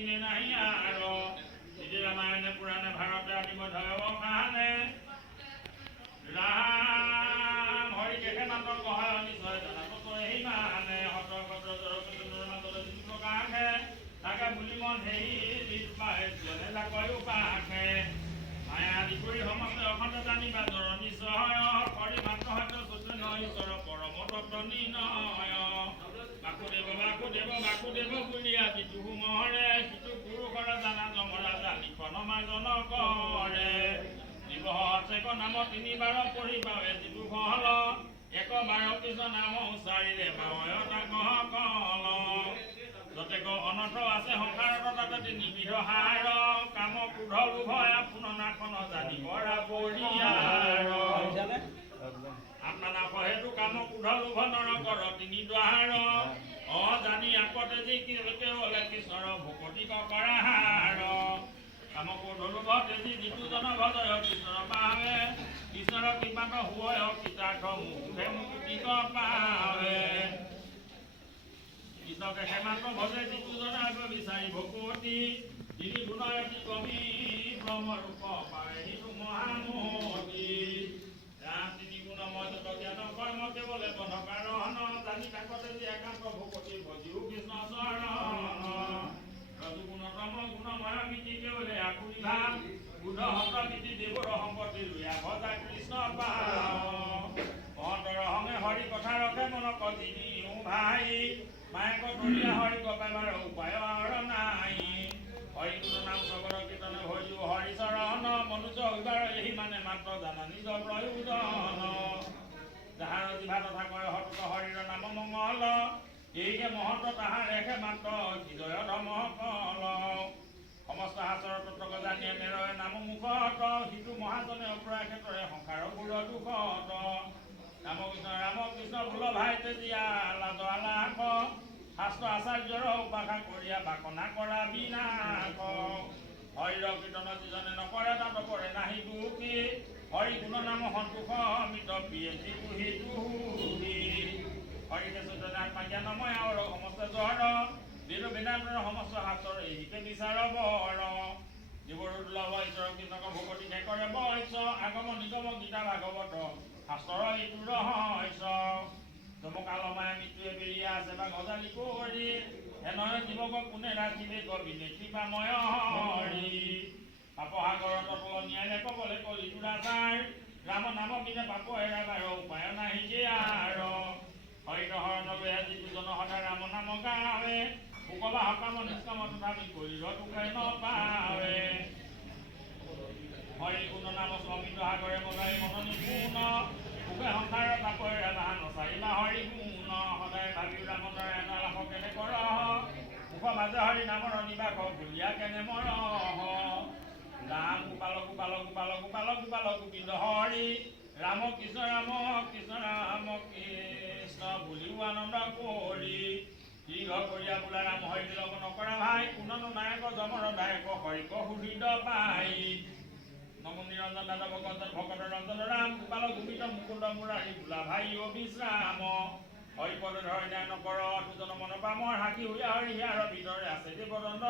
দিনে নাহি আৰ যদি ৰামায়ণে পুৰাণে ভাৰতে আদিম ধৈব কাহানে ৰাম হৰি কেহে মাত্ৰ কহয় নিশ্চয় জানাতো তই মানে হত কত জৰচন্দ্ৰৰ মাজত যিটো প্ৰকাশে তাকে বুলি মন হেই নিষ্পাহে জনে যাকয়ো পাখে মায়া আদি কৰি সমস্ত অখণ্ড জানিবা জৰ নিশ্চয় হৰি মাত্ৰ সত্য চৈতন্য ঈশ্বৰ পৰম তত্ত্ব নিৰ্ণয় বাসুদেৱ বুলিয়া যিটো মহৰে সিটো পুৰুষৰ জানা যমৰাজা লিখন মাজন কৰে জীৱ নাম 3 বাৰ পঢ়ি পাৱে যিটো ফল 1 বাৰ কৃষ্ণ নাম উচ্চাৰিলে পাৱয় তাক কল যতেক অনৰ্থ আছে সংসাৰত তাতে 3 বিধ হাৰ কাম ক্ৰোধ লোভ আপোন নাখন জানিব ৰাবৰিয়াৰ আপনাৰ হেতু কাম ক্ৰোধ লোভ নৰকৰ 3 দ্বাৰ জানি আপতে যি কেৱলে কৃষ্ণৰ ভকতি কৰাৰ কাম ক্ৰোধ লোভ তেজি যিটো জন ভজয় কৃষ্ণৰ পাৱে কৃষ্ণৰ কৃপাত হয় কৃতাৰ্থ মুখে মুক্তি পাৱে কৃষ্ণকে হেমাত্ৰ ভজে যিটো জনাব বিচাৰি ভকতি যিনি গুণৰ কি কমি ব্ৰহ্মৰূপ পায় সিটো মহামতি ৰাম 3 গুণ মজত জ্ঞান কৰ্ম কেৱলে বন কাৰণ জানি কাকতে যি একান্ত ভকতি ভজিও কৃষ্ণ চৰণ ৰজগুণ তম গুণময় মিতি কেৱলে আপুনি ভাৱ বুধ হত মিতি দেৱৰ সম্পত্তি লুয়া ভজা কৃষ্ণ অন্তৰ হমে হৰি কথা ৰখে মন কদিনী ভাই মায়েক ধৰিয়া হৰি কপাইবাৰ উপায় নাই হৰি গুণ নাম সবৰ কীৰ্তন ভজু হৰি চৰণ মনুষ্য হৈবাৰ এই মানে মাত্ৰ জানা নিজৰ প্ৰয়োজন যাহাৰ জিভা তথা কয় হত হৰিৰ নাম মংগল এইকে মহন্ত তাহাৰ একে মাত্ৰ হৃদয় ধৰ্ম কল সমস্ত হাতৰ তত্ত্ব জানিয়ে মেৰয় নাম মুখত সিটো মহাজনে অপৰায় ক্ষেত্ৰৰে সংসাৰ গুৰ দুখত ৰামকৃষ্ণ ভুল ভাই তেজিয়া লাজ আলাক শাস্ত্ৰ আচাৰ্যৰ উপাসা কৰিয়া বাসনা কৰা বিনাশ হৰিৰ কীৰ্তন যিজনে নকৰে তাত কৰে নাহি দুখী হৰি গুণ নাম সন্তোষ মৃত প্ৰিয়ে যিটো সিটো হৰিকে চৈতন্য আত্মা জ্ঞানময় আৰু সমস্ত জৰ বেদ বেদান্তৰ সমস্ত শাস্ত্ৰৰ এইকে বিচাৰ বৰ যিবোৰ দুৰ্লভ ঈশ্বৰ কৃষ্ণক ভকতি কৰে বৈশ্য আগম নিগম গীতা ভাগৱত শাস্ত্ৰৰ এইটো ৰহস্য জমকালমায় মৃত্যুৱে বেৰিয়া আছে বা গজালি কৰি এনেয় জীৱক কোনে ৰাখিবে কবিলে কৃপাময় হৰি পাপসাগৰৰ তল নিয়ালে কবলে কলি দুৰাচাৰ ৰাম নাম বিনে পাপ হেৰাবাৰ উপায় নাহি যে আৰু হৰিহৰণ লৈ যিটো জন সদায় ৰাম নাম গাৱে সুকবা সকাম নিষ্কাম তথাপি শৰীৰ দুখাই নপাৱে হৰি গুণ নাম স্বামী সাগৰে মগাই মন নিপুণ সুখে সংসাৰৰ পাপৰ এবাহ নচাৰিবা হৰি গুণ সদায় ভাবি ৰামনৰ এটা লাভ কেনে কৰ মুখ মাজে হৰি নামৰ নিবাস ভুলীয়া কেনে মৰ ৰাম গোপাল গোপাল গোপাল গোপাল গোপাল গোবিন্দ হৰি ৰাম কৃষ্ণ বুলিও আনন্দ কৰি দীৰ্ঘ কৰিয়া বোলা ৰাম হৰি লগ নকৰা ভাই পুননো নায়ক জমৰ দায়ক হৰিক সুহৃদ পাই নম নিৰঞ্জন দাদা ভকত ৰঞ্জন ৰাম গোপাল গোবিন্দ মুকুন্দ মুৰাৰী বোলা ভাই বিশ্ৰাম হৰিপদ ধৰে নকৰ দুজন মন পামৰ হাকি হুয়া হৰি হিয়াৰ ভিতৰে আছে দেৱদণ্ড